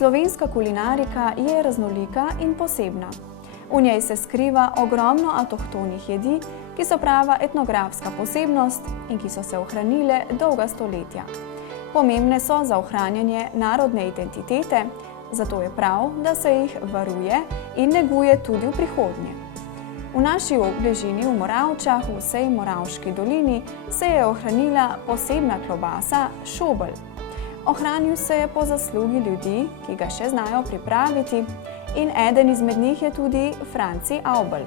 Slovenska kulinarika je raznolika in posebna. V njej se skriva ogromno avtohtonih jedi, ki so prava etnografska posebnost in ki so se ohranile dolga stoletja. Pomembne so za ohranjanje narodne identitete, zato je prav, da se jih varuje in neguje tudi v prihodnje. V naši bližini v Moravčah, v vsej Moravški dolini, se je ohranila posebna klobasa šobelj. Ohranil se je po zaslugi ljudi, ki ga še znajo pripraviti, in eden izmed njih je tudi Franci Avbelj,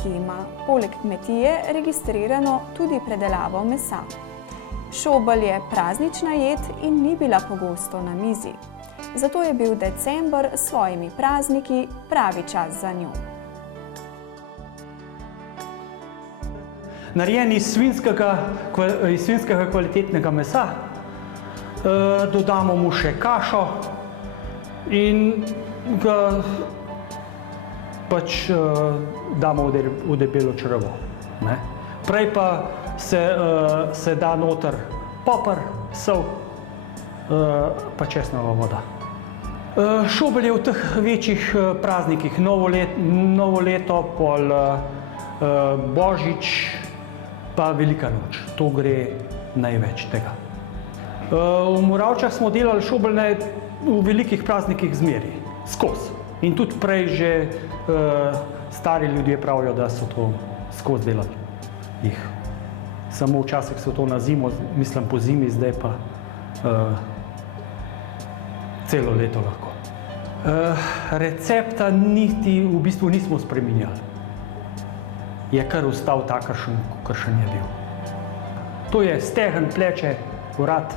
ki ima poleg kmetije registrirano tudi predelavo mesa. Šobelj je praznična jed in ni bila pogosto na mizi. Zato je bil december s svojimi prazniki pravi čas za njo. Narejen iz svinjskega kvalitetnega mesa, dodamo mu še kašo in ga pač damo v debelo črevo. Prej pa se da noter poper, sol pa česnova voda. Šobelj je v teh večjih praznikih, novo leto, pol božič pa velika noč. To gre največ tega. V Moravčah smo delali šobeljne v velikih praznikih zmeri, skozi. In tudi prej že stari ljudje pravijo, da so to skozi delali jih. Samo včasih so to na zimo, mislim po zimi, zdaj pa celo leto lahko. Recepta niti v bistvu nismo spreminjali. Je kar ostal tak, kakršen je bil. To je stegen, pleče, vrat,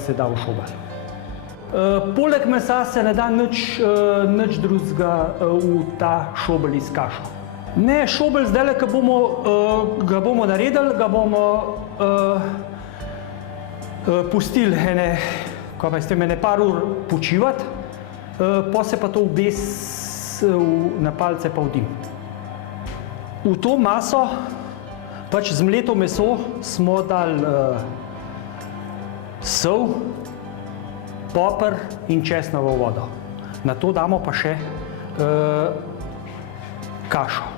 se da v šobelj. Poleg mesa se ne da nič drugega v ta šobelj iz kašo. Ne, šobelj zdajle, ko ga bomo naredili, ga bomo pustili ene par ur počivati, pa se pa to obesi na palice pa v dim. V to maso, pač zmleto meso, smo dali sol, poper in česnovo vodo. Na to damo pa še kašo,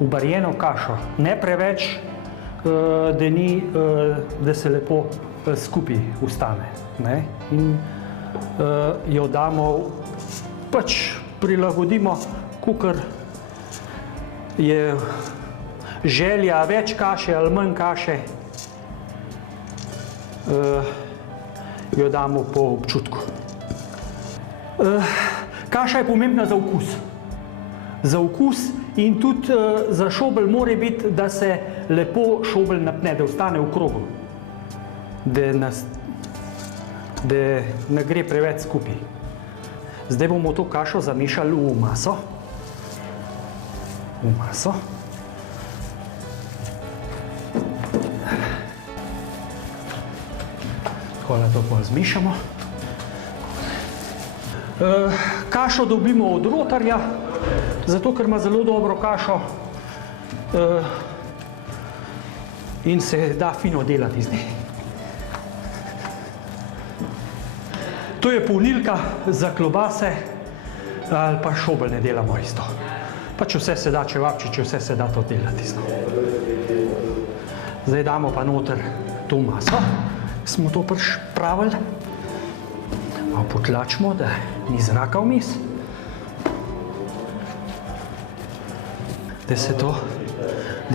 ubarjeno kašo. Ne preveč, da se lepo skupaj ustane. In jo damo, pač prilagodimo, kakor je želja več kaše ali manj kaše, jo damo po občutku. Kaša je pomembna za okus. Za okus in tudi za šobelj mora biti, da se lepo šobelj napne, da ostane v krogu. Da ne gre preveč skupaj. Zdaj bomo to kašo zamešali v maso. Takole to pa zmešamo. Kašo dobimo od rotarja, zato ker ima zelo dobro kašo in se da fino delati z njej. To je polnilka za klobase ali pa šobelj ne delamo isto. Pač vse se da, čevapčiče, vse se da to delati z njo. Zdaj damo pa noter to maso, smo to pripravili. Malo potlačimo, da ni zraka vmes. Da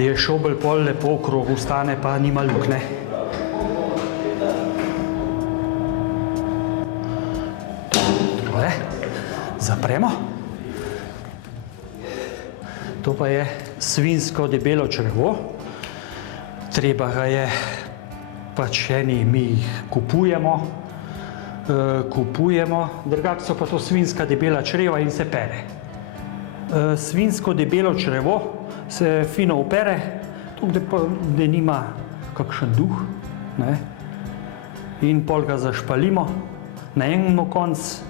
je šobelj pol lepo v krogu stane, pa nima luknje. Tole, zapremo. To pa je svinjsko debelo črevo. Treba ga je, pač mi jih kupujemo, drugače so pa to svinjska debela čreva in se pere. Svinjsko debelo črevo se fino opere, da nima kakšen duh. In pol ga zašpalimo na eno konc,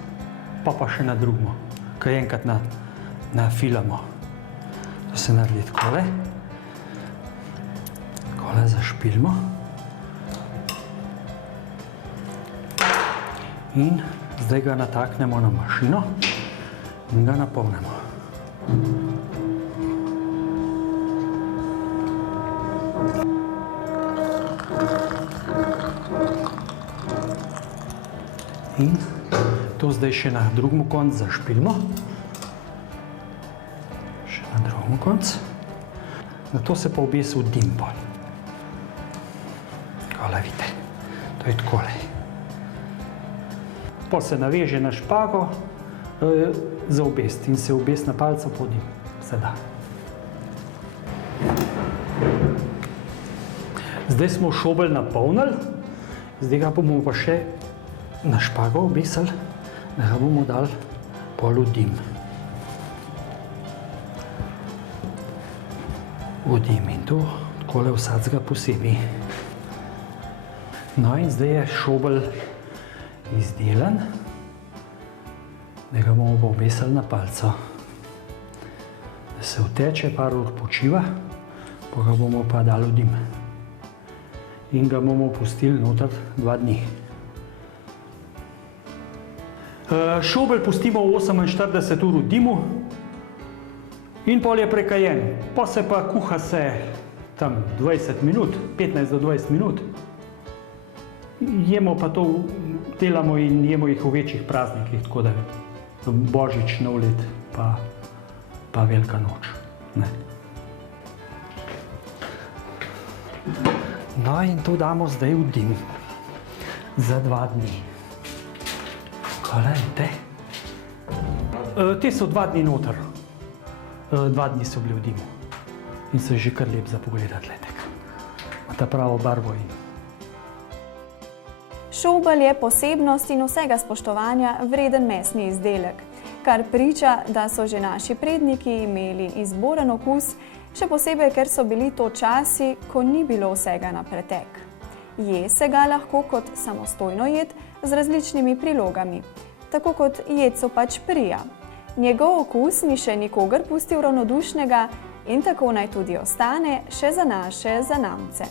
pa še na drugo, ko enkrat nafilamo. To se naredi takole. Takole zašpilimo. In Zdaj ga nataknemo na mašino in ga napolnimo. In to zdaj še na drugem koncu zašpilimo. Še na drugem koncu. Na to se pa obesi v dim pol. Takole, vidite, to je takole. Pol se naveže na špago za obest in se obesi na palco po dim. Se da. Zdaj smo šobelj napolnili, zdaj ga bomo pa še na špago obesili, da ga bomo dali pol v dim. V dim in to, takole vsakega posebej. No in zdaj je šobelj izdelan, da ga bomo pa obesili na palco. Da se uteče, par ur počiva, pa ga bomo pa dali v dim. In ga bomo pustili noter 2 dni. Šobelj pustimo 48 ur v dimu in pol je prekajen. Pa se pa kuha se tam 20 minut, 15 do 20 minut. Jemo pa to, delamo in jemo jih v večjih praznikih, tako da Božič, Nov let pa Velika noč. Ne. No in to damo zdaj v dim za 2 dni. Takole, vidite. Te so 2 dni noter. 2 dni so bili v dimu. In so že kar lep za pogledati, letek. Ima ta pravo barvo in... Šobelj je posebnost in vsega spoštovanja vreden mesni izdelek, kar priča, da so že naši predniki imeli izboren okus, še posebej, ker so bili to časi, ko ni bilo vsega na pretek. Je se ga lahko kot samostojno jed z različnimi prilogami, tako kot jedcu pač prija. Njegov okus ni še nikogar pustil ravnodušnega in tako naj tudi ostane še za naše zanamce.